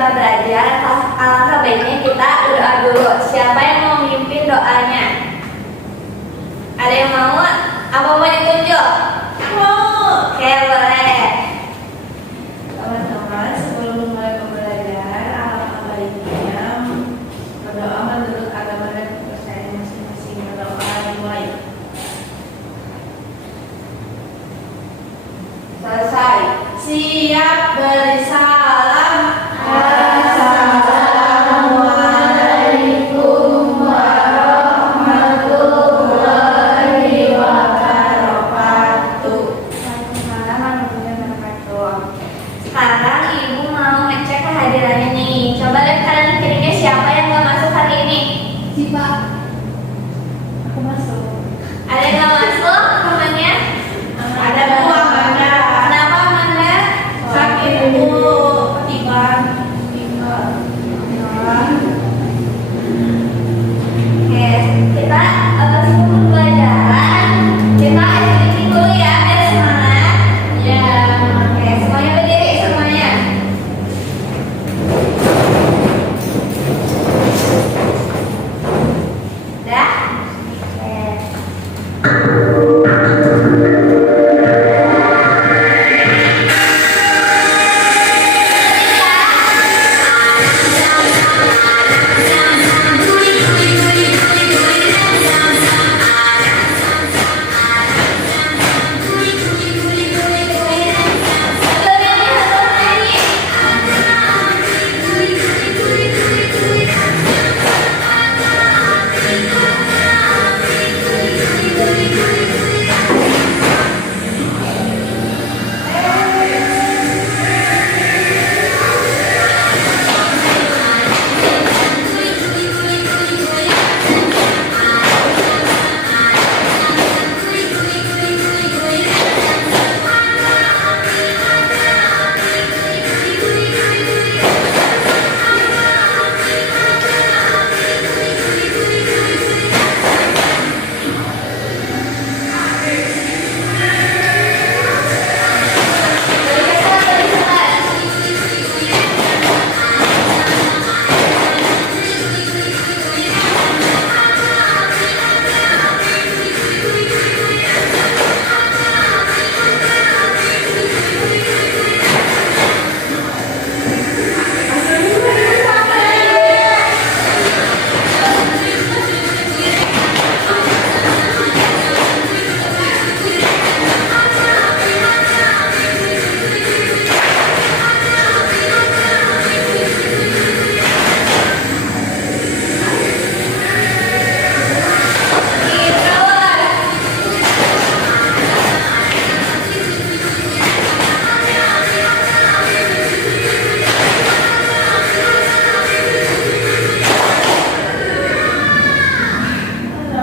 kita belajar, alangkah baiknya kita berdoa dulu. Siapa yang mau memimpin doanya? Ada yang mau? Apa mau ditunjuk? Mau. Oke, boleh. Teman-teman, sebelum mulai pembelajaran, alangkah baiknya berdoa menurut agama dan kepercayaan masing-masing. Berdoa dimulai. Selesai. Siap beri salam. Assalamualaikum warahmatullahi wabarakatuh. Waalaikumsalam warahmatullahi wabarakatuh. Sekarang ibu mau ngecek kehadirannya nih. Coba lihat kanan kirinya siapa yang gak masuk hari ini. Siapa? Aku masuk. Ada yang gak masuk temannya? Ada dua, Amanda. Kenapa Amanda? Sakit dulu, ketiban. Oke, kita sebelum pelajaran kita activity dulu ya, biar semangat. Ya. Oke, semuanya berdiri semuanya. Udah?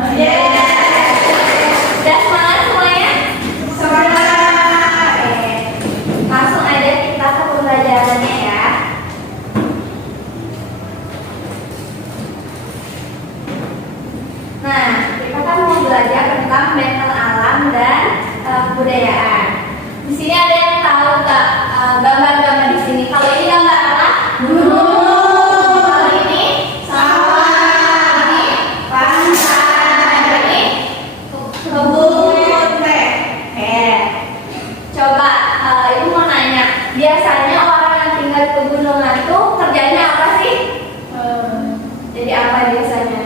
Oke. Udah semangat semuanya? Semangat. Oke. Langsung aja kita ke pembelajarannya ya. Nah, kita kan mau belajar tentang benteng alam dan kebudayaan. Di sini ada yang tahu nggak gambar-gambar di sini? Kalau ini gambar apa? Gunung. Kalau ini sawah. Ini pantai. Ini kebun teh. Coba ibu mau nanya, biasanya orang yang tinggal di pegunungan tuh kerjanya apa sih? Jadi apa biasanya?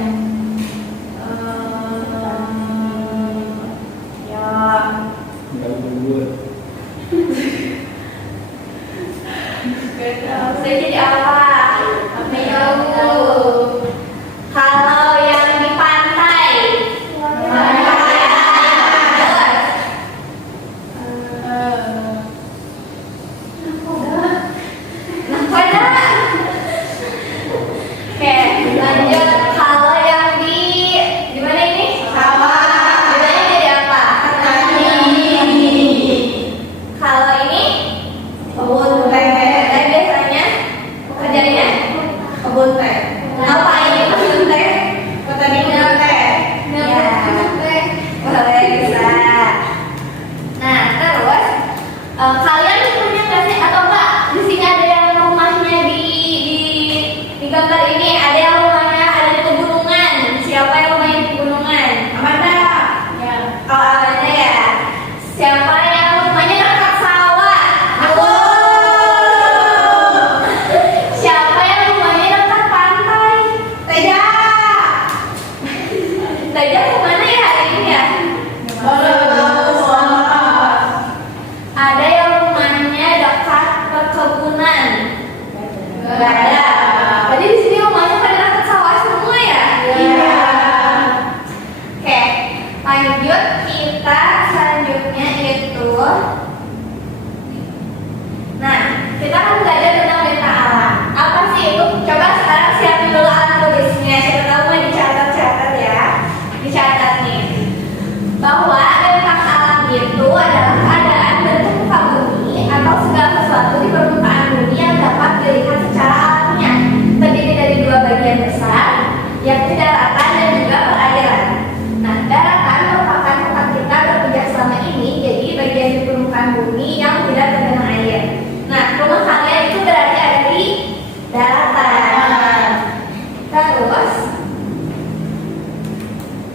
Ya. Nah, kita kan belajar tentang bentang alam. Apa sih itu? Coba sekarang siapin dulu alat tulisnya. Siapa tahu mau dicatat-catat ya. Dicatat nih. Bahwa bentang alam itu adalah keadaan bentuk muka bumi atau segala sesuatu di permukaan bumi yang dapat dilihat secara alamiah. Terdiri dari dua bagian besar, yakni daratan dan juga perairan. Nah, daratan merupakan tempat kita berpijak selama ini, jadi bagian di permukaan bumi yang tidak tergenang air. Nah, rumah kalian itu berarti ada di daratan. Terus,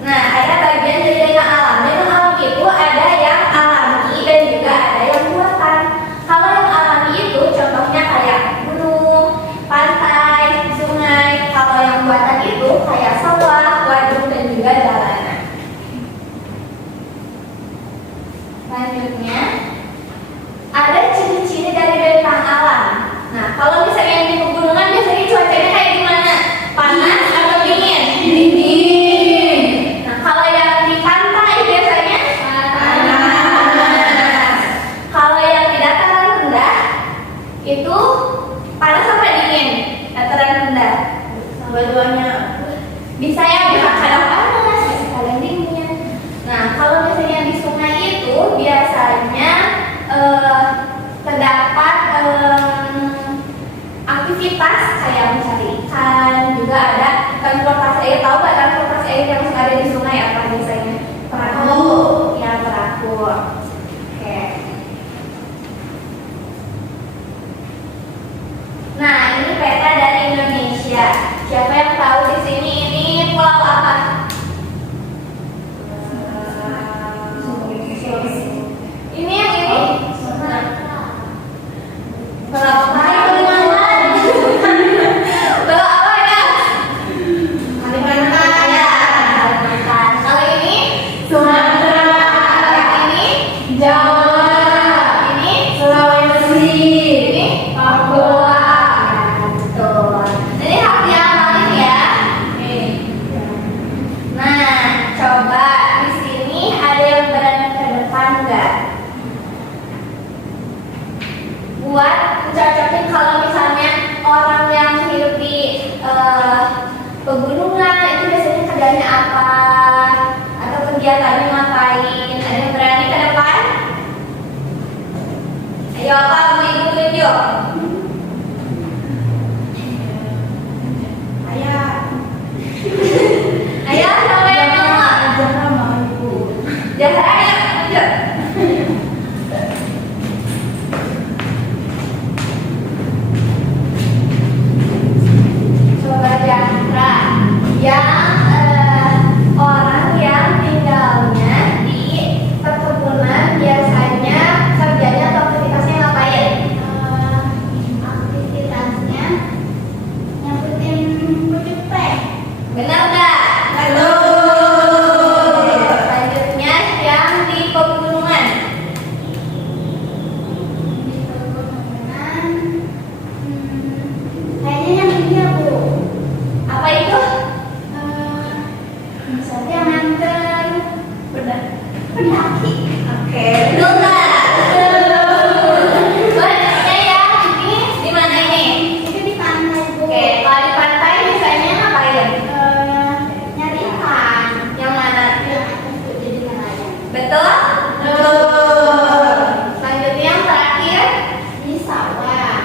nah ada bagian dari bentang alam. Bentang alam itu ada yang alami dan juga ada yang buatan. Kalau yang alami itu contohnya kayak gunung, pantai, sungai. Kalau yang buatan itu kayak sawah, waduk dan juga jalanan. Selanjutnya, ada ciri-ciri dari bentang alam. Nah, kalau misalnya yang di pegunungan biasanya cuacanya kayak gimana? Panas atau dingin? Dingin. Nah, kalau yang di pantai biasanya panas. Kalau yang di dataran rendah itu panas apa dingin? Dataran rendah. Dua-duanya. Bisa ya, bisa kadang panas, bisa kadang dingin. Nah, kalau misalnya di sungai itu biasanya terdapat aktivitas kayak mencari ikan, juga ada transportasi air. Tahu nggak transportasi air yang ada di sungai apa biasanya? Perahu. Ya, perahu. Oke. Nah, ini peta dari Indonesia. Siapa yang tahu di sini ini pulau apa? Ini yang ini? Pulau apa? Pulau apa ya? Kalimantan. Ya, Kalimantan. Kalau ini Sumatera. Yang ini Jawa. Ini Sulawesi. Ini Papua. Ya, betul. Ini harus diamalin ya. Nah, coba di sini ada yang berani ke depan nggak? Buat mencocokin kalau misalnya orang yang hidup di pegunungan itu biasanya kerjanya apa atau kegiatannya ngapain? Ada yang berani ke depan? Ayo apa ibu tunjuk? Ayah. Ayo sama yang mau. Jangan mau ibu. Jangan ayo tunjuk. Coba Jahra yang orang yang tinggalnya di perkebunan biasanya kerjanya atau aktivitasnya ngapain? Aktivitasnya nyampetin pucuk teh. Benar nggak? Betul. Selanjutnya yang di pegunungan. Di pegunungan, kayaknya yang ini ya Bu. Apa itu? Misalnya nganter pendaki. Oke, betul nggak? Selanjutnya yang ini di mana ini? Itu di pantai Bu. Oke, kalau di pantai biasanya ngapain? Nyari ikan. Yang mana? Yang atas itu jadi nelayan. Betul? Betul. Selanjutnya yang terakhir di sawah.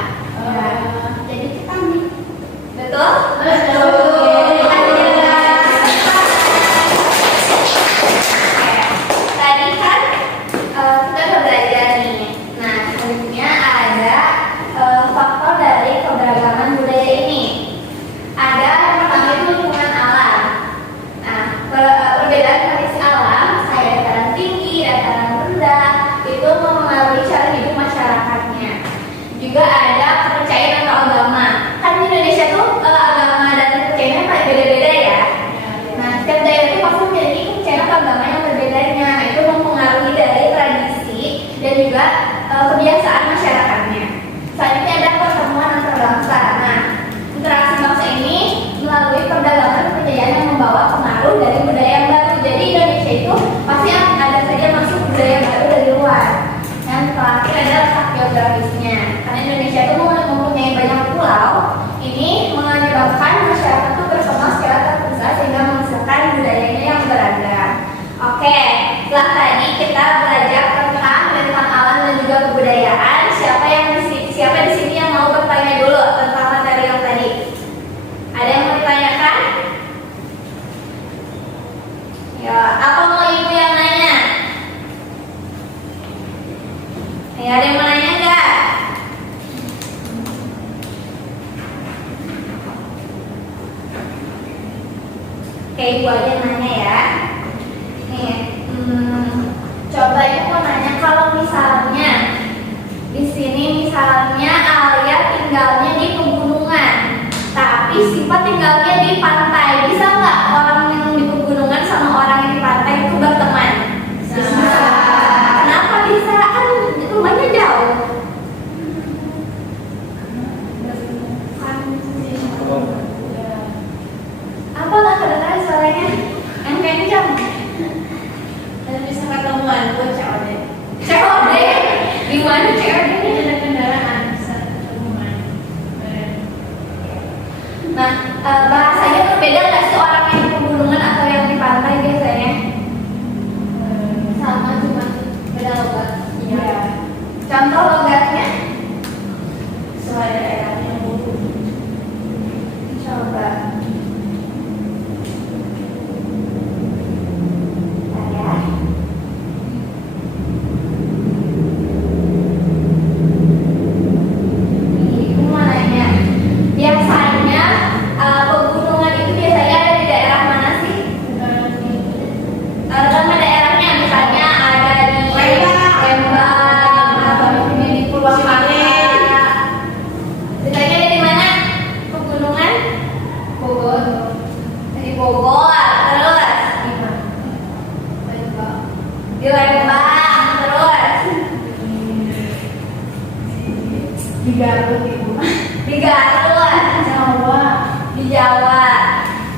Jadi petani. Betul? Betul. Tadi kan kita udah belajar nih. Nah, selanjutnya ada faktor dari keberagaman budaya ini. Ada yang pertama itu lingkungan alam. Nah, perbedaan kondisi alam kayak dataran tinggi, dataran rendah itu mempengaruhi cara hidup masyarakatnya. Juga ada kepercayaan atau agama. Kan di Indonesia tuh agama dan kepercayaan kayak beda-beda ya. Nah, setiap daerah itu pasti memiliki kepercayaan atau agama yang berbedanya. Nah, itu mempengaruhi dari tradisi dan juga kebiasaan masyarakatnya. Selanjutnya ada pertemuan antar bangsa. Nah, interaksi bangsa ini melalui perdagangan kepercayaan yang membawa pengaruh dari budaya yang baru. Jadi Indonesia itu pasti ada saja masuk budaya baru dari luar. terakhir adalah letak geografisnya. Karena Indonesia itu mempunyai banyak pulau, ini menyebabkan masyarakat itu berkembang secara terpisah sehingga menghasilkan budayanya yang beragam. Oke, setelah tadi kita belajar tentang bentang alam dan juga kebudayaan. Siapa di sini yang mau bertanya dulu tentang materi yang tadi? Ada yang mau ditanyakan? Ya, apa mau ibu yang nanya? Ya, ada yang mau nanya enggak? Oke, ibu aja yang nanya ya. Nih, coba ibu mau nanya kalau misalnya di sini misalnya Alia tinggalnya di pegunungan, tapi Siva tinggalnya di pantai. Bisa nggak orang yang di pegunungan sama orang yang di pantai itu berteman? Bisa. Kenapa bisa? Kan rumahnya jauh. Apa nggak kedengaran suaranya? Yang kencang. Dan bisa ketemuan buat COD. COD? Gimana COD ini? Ada kendaraan bisa ketemuan. Nah, bahasanya berbeda nggak sih orang yang di pegunungan atau yang di pantai biasanya? Sama, cuma beda logat. Iya. Contoh logatnya? Soal daerahnya buruk. Coba. Bentar ya. Ibu mau nanya, biasanya pegunungan itu biasanya ada di daerah mana sih? Nama daerahnya misalnya ada di Lembang atau di Purwakarta. Biasanya ada di mana? Pegunungan? Bogor. Di Bogor, terus di Lembang, terus Di Garut ibu. di Garut, Jawa. di Jawa.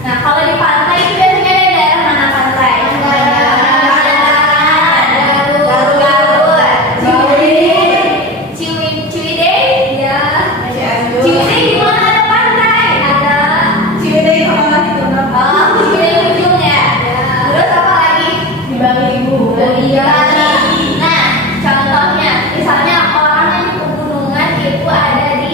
Nah, kalau di pantai itu biasanya ada di daerah mana pantai? Ciwidey, ya. Ciwidey di mana ada pantai? Ada. Ciwidey sekolah itu Oh, Ciwidey ujung ya. Terus apa lagi? di Bali ibu. Iya. Nah, contohnya, misalnya orang yang di pegunungan itu ada di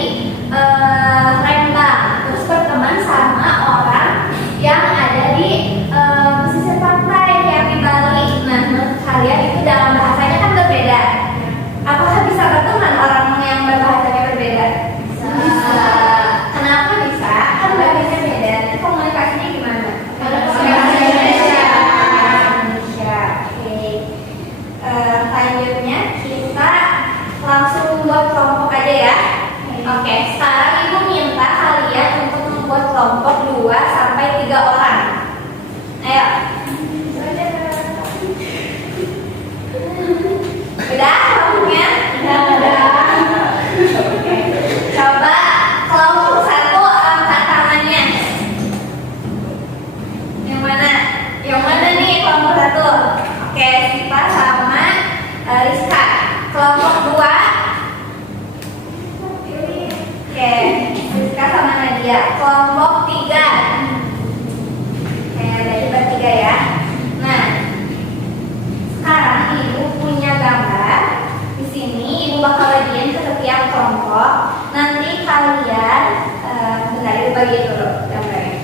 Lembang, terus berteman sama orang yang ada di pesisir pantai yang di Bali. Nah, menurut kalian itu dalam bahasanya kan berbeda. Apakah bisa berteman orang yang berbahasanya berbeda? Bisa. Kenapa bisa? Kan bahasanya beda. Nanti komunikasinya gimana? Indonesia. Oke. Selanjutnya kita langsung buat kelompok aja ya. Oke, sekarang ibu minta kalian untuk membuat kelompok 2 sampai 3 orang. Ayo. Udah kelompoknya? Udah. Oke. Coba kelompok 1 angkat tangannya. Yang mana? Yang mana nih kelompok 1? Oke, Siva sama Rizka. Kelompok 2. Oke, Rizka sama Nadia. Kelompok 3. Oke, dari bertiga ya. Nah, sekarang ibu punya gambar. Di sini ibu bakal bagiin ke setiap kelompok. Nanti kalian, bentar ibu bagiin dulu gambarnya.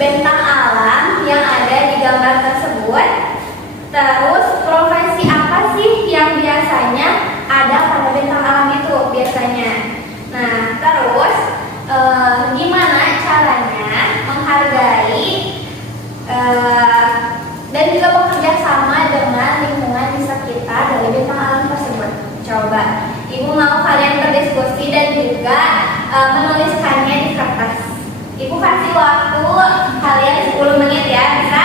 bentang alam yang ada di gambar tersebut. Terus profesi apa sih yang biasanya ada pada bentang alam itu biasanya? Nah, terus gimana caranya menghargai dan juga bekerja sama dengan lingkungan di sekitar dari bentang alam tersebut? Coba Ibu mau kalian berdiskusi dan juga menuliskannya di kertas. Ibu kasih waktu kalian 10 menit ya, bisa?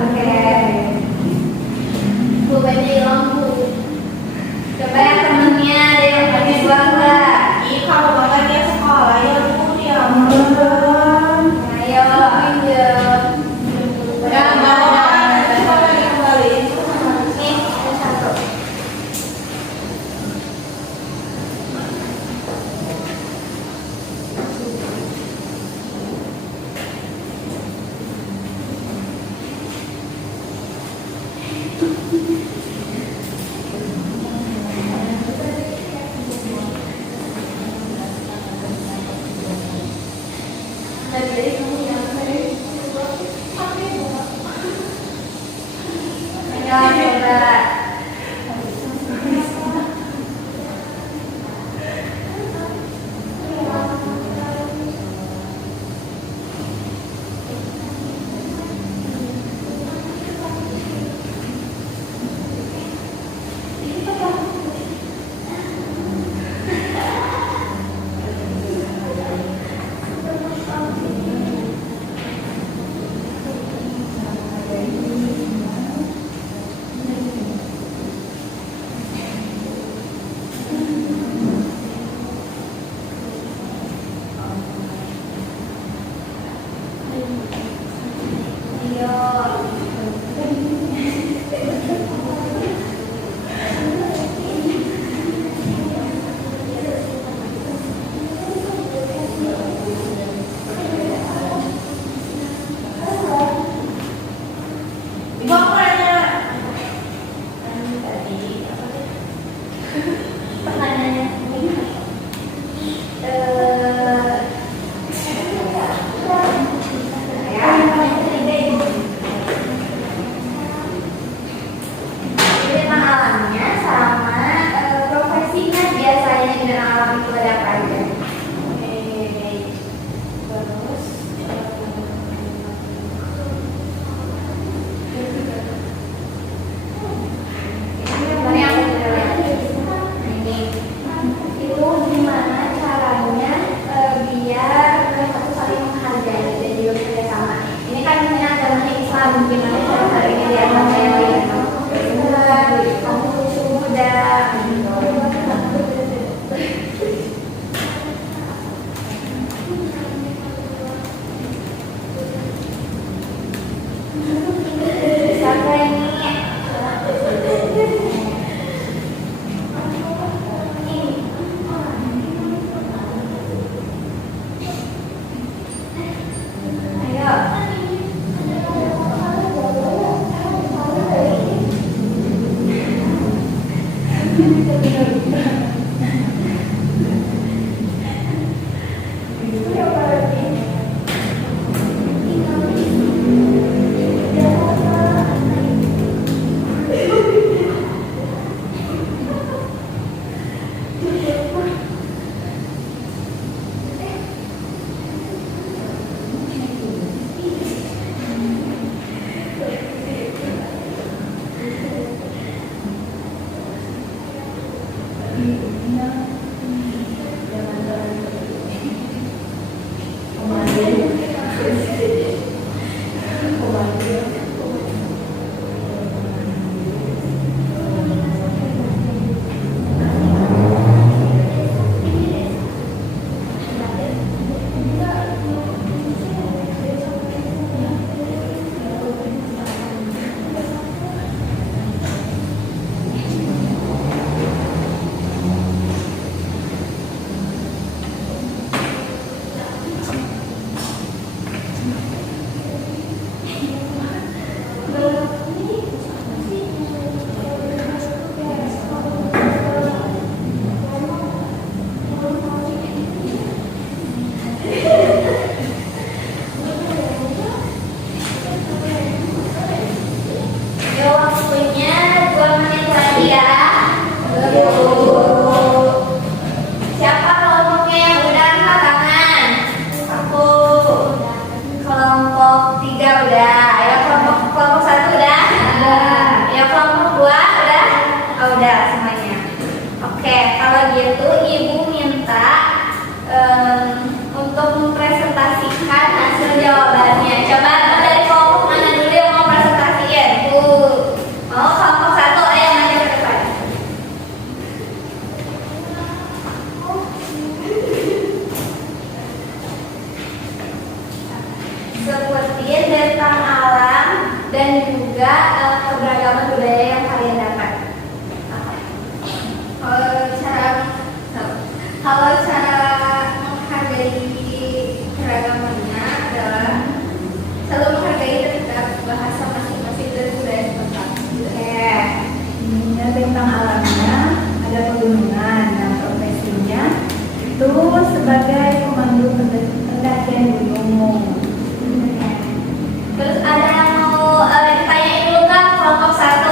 Oke. Bu Beni lampu. Coba yang temennya ada yang pakai bangga. Kalau bapaknya sekolah ya Bu ya ampun. Ayo, pinjam. Ya mau sekolah kembali. Nih, ada satu. Ayo, coba. Ibu aku nanya. Pertanyaannya bentang alamnya sama profesinya biasanya di bentang alam itu ada apa aja? Terus Ini yang aku lihat. Ini itu gimana caranya biar mereka tuh saling menghargai dan juga bekerja sama. Ini kan misalnya agamanya Islam, gimana cara caranya dia menghargai kamu lucu muda. Siapa ini? seperti tentang alam dan juga keberagaman budaya yang kalian dapat. Kalau cara menghargai keragamannya adalah selalu menghargai terhadap bahasa masing-masing dan budaya setempat. Ininya tentang alamnya, ada pegunungan dan profesinya itu sebagai pemandu pendakian gunung. Terus ada yang mau ditanyain dulu kan kelompok 1?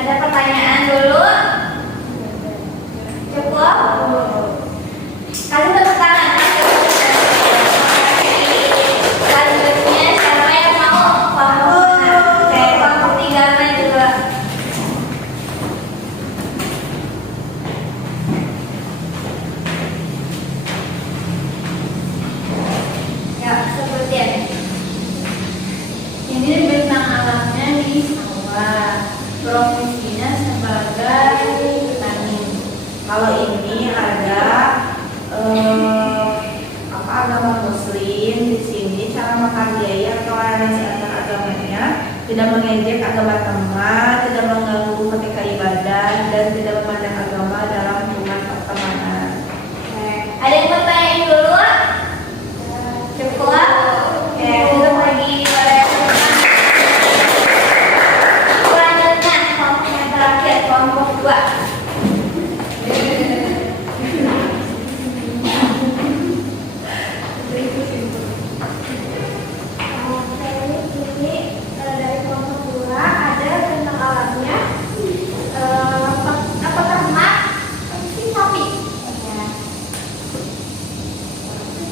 Ada pertanyaan dulu? Cukup? Kalian tepuk tangan. Selanjutnya siapa yang mau kelompok 3 juga? Ya, seperti ini bentang alamnya di sawah, profesinya sebagai petani. Kalau ini ada agama Muslim di sini cara menghargai atau toleransi antar agamanya, tidak mengejek agama teman, tidak mengganggu ketika ibadah, dan tidak memandang agama dalam hubungan pertemanan. Ada yang mau tanyain dulu? Cukup? Oke, untuk lagi pada selanjutnya kelompok yang terakhir, kelompok 2. Dari kelompok 2 ada tentang alamnya, peternak sapi.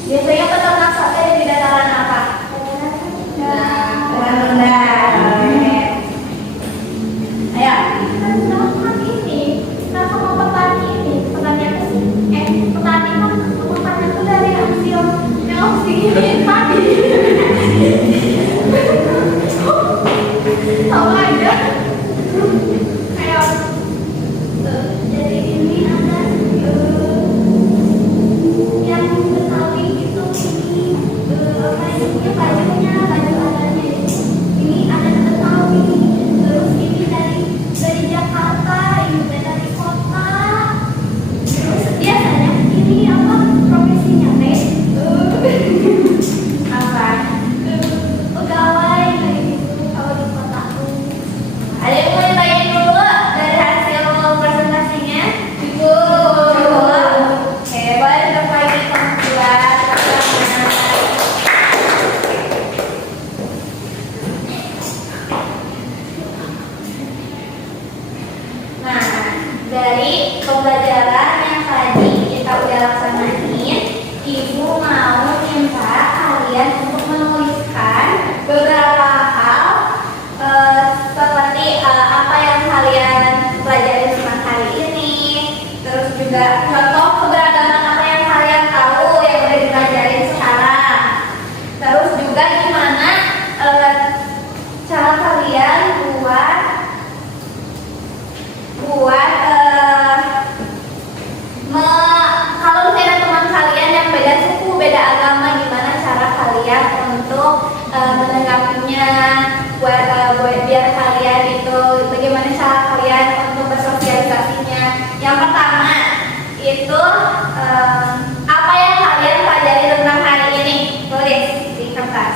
Biasanya peternak sapi ada di dataran apa? Dataran rendah. Ayo, tentang ini, nah sama petani ini, petani apa sih? Petani kan petani itu dari hasil yang harus diginiin padi. Sama aja. Ayo, jadi ini ada yang Betawi itu ini apa ini bajunya baju adatnya ini ada Betawi, terus ini dari Jakarta, ini dari kota, terus biasanya ini apa profesinya teh apa pegawai kayak gitu kalau di kota tuh. Ada yang mau ditanyain dulu dari hasil presentasinya? Cukup. Oke, boleh tetap lagi kelas. Nah, dari pembelajaran yang tadi kita udah laksanain, Ibu mau minta kalian untuk menuliskan beberapa hal seperti apa yang kalian pelajari selama hari ini, terus juga contoh keberagaman apa yang kalian tahu yang udah dipelajari sekarang, terus juga gimana cara kalian buat kalau misalnya teman kalian yang beda suku, beda agama, gimana cara kalian untuk menanggapinya, biar kalian itu bagaimana cara kalian untuk bersosialisasinya. Yang pertama itu apa yang kalian pelajari tentang hari ini, tulis di kertas.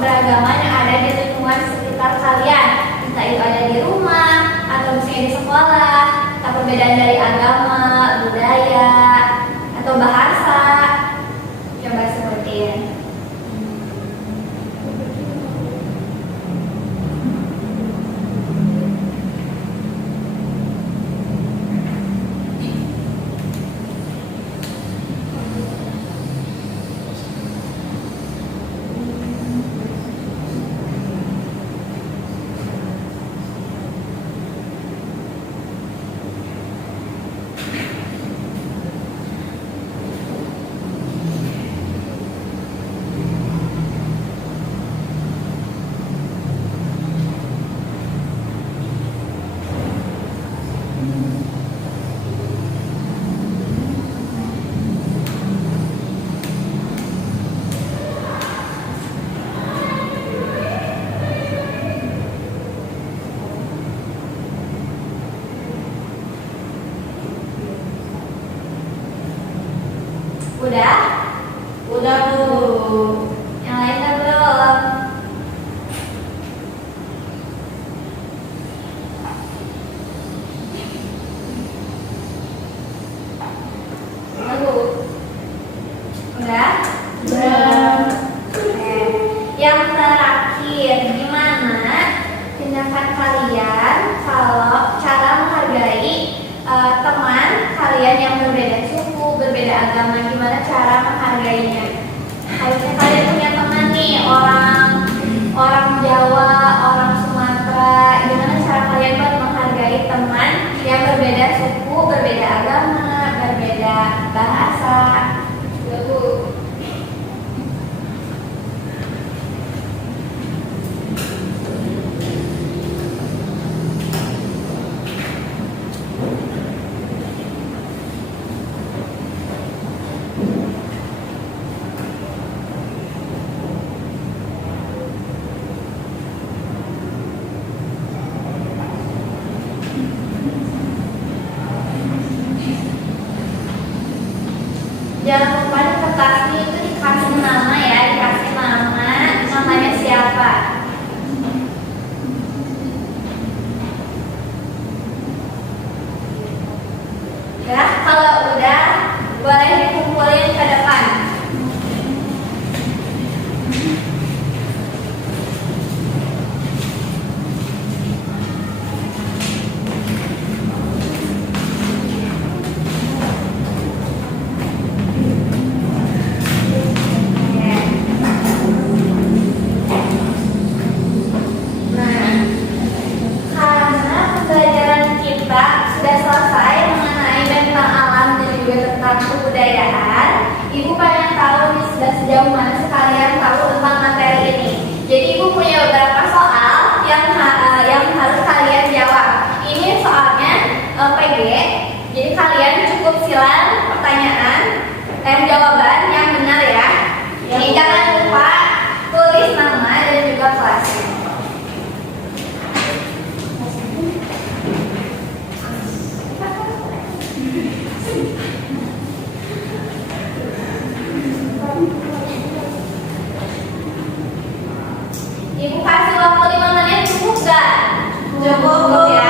keberagaman yang ada di lingkungan sekitar kalian, entah itu ada di rumah atau misalnya di sekolah, atau perbedaan dari agama, budaya, atau bahasa. Coba sebutin. Udah? Udah Bu. Yang lainnya belum? Lalu? Udah? Udah. Oke. Yang terakhir, gimana tindakan kalian kalau cara menghargai teman kalian yang berbeda suku, berbeda agama, gimana cara menghargainya? Harusnya kalian punya teman nih, orang Jawa, orang Sumatera, gimana cara kalian buat menghargai teman yang berbeda suku, berbeda agama, berbeda bahasa? Lalu jangan lupa di kertasnya itu dikasih nama ya, dikasih nama, namanya siapa? Ya, kalau udah boleh dikumpulin ke depan. Nah, karena pembelajaran kita sudah selesai mengenai tentang alam dan juga tentang kebudayaan, Ibu pengen tahu nih sudah sejauh mana sih kalian tahu tentang materi ini. Jadi Ibu punya beberapa soal yang harus kalian jawab. Ini soalnya PG, jadi kalian cukup silang pertanyaan dan jawaban yang benar ya. Jadi jangan lupa tulis nama dan juga kelasnya. Ibu kasih waktu 5 menit, cukup gak? Cukup ya.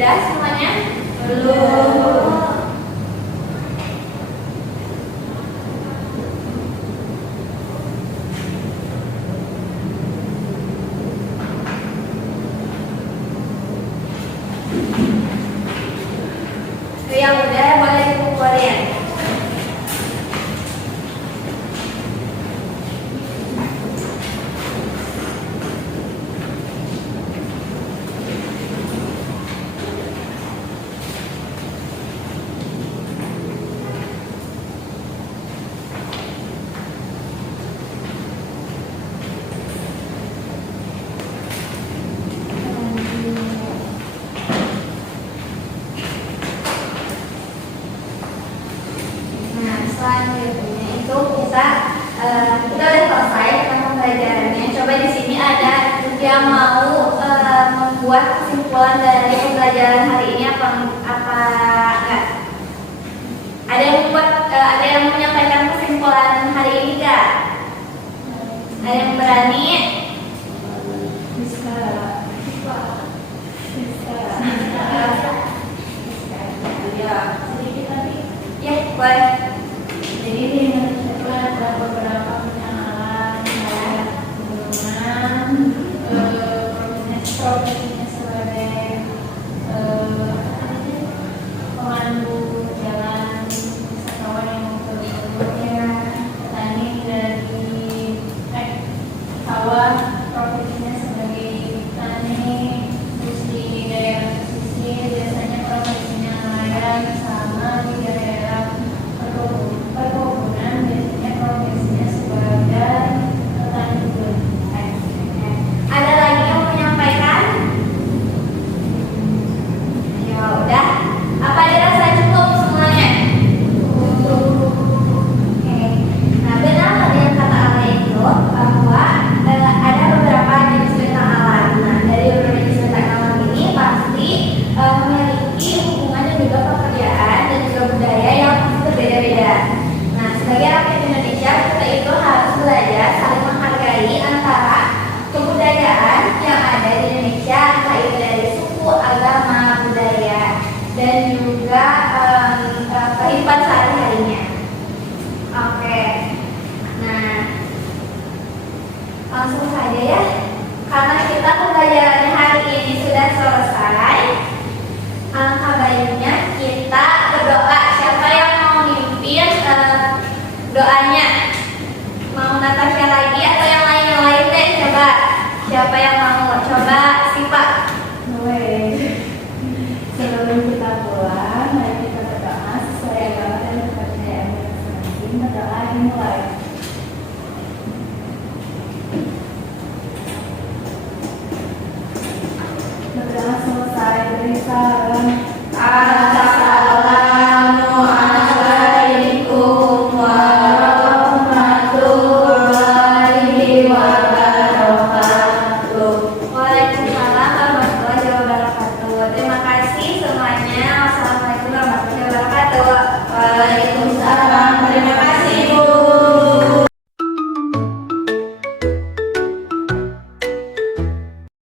Udah semuanya? Belum. Yang udah boleh dikumpulin. Nah, selanjutnya itu kita udah selesai tentang pembelajarannya. Coba di sini ada yang mau membuat kesimpulan dari pembelajaran hari ini apa enggak? Ada yang menyampaikan kesimpulan hari ini enggak? Ada yang berani? Bisa. Iya. Sedikit lagi. Ya, boleh. Jadi di Indonesia itu ada beberapa penyenalan profesinya sebagai pemandu jalan wisatawan yang mau ke petani dari sawah, profesinya sebagai petani, terus di daerah pesisir biasanya profesinya nelayan, sama di daerah perkebunan biasanya profesinya sebagai petani gula. Ada lagi yang mau menyampaikan? Ya udah. Apa dirasa cukup semuanya? Oke. Nah, benar tadi yang kata Ale itu bahwa ada beberapa jenis bintang alam. Nah, dari beberapa jenis bintang alam ini pasti memiliki hubungan dan juga pekerjaan dan juga budaya yang pasti berbeda-beda. Nah, sebagai rakyat Indonesia kita itu harus belajar saling menghargai antara kebudayaan yang ada di Indonesia, entah itu dari suku, agama, budaya, dan juga kehidupan sehari-harinya. Oke. Nah, langsung saja ya. Karena kita pembelajarannya hari ini sudah selesai, alangkah baiknya kita berdoa. Siapa yang mau mimpin doanya? Mau Natasha lagi atau yang lain deh? Coba. Siapa yang mau? Coba Sipa. Sebelum kita pulang, mari kita berdoa sesuai agama dan kepercayaan masing-masing. Berdoa dimulai. Berdoa selesai, beri salam. Assalamualaikum warahmatullahi wabarakatuh. Waalaikumsalam warahmatullahi wabarakatuh. Terima kasih semuanya. Wassalamualaikum warahmatullahi wabarakatuh. Waalaikumsalam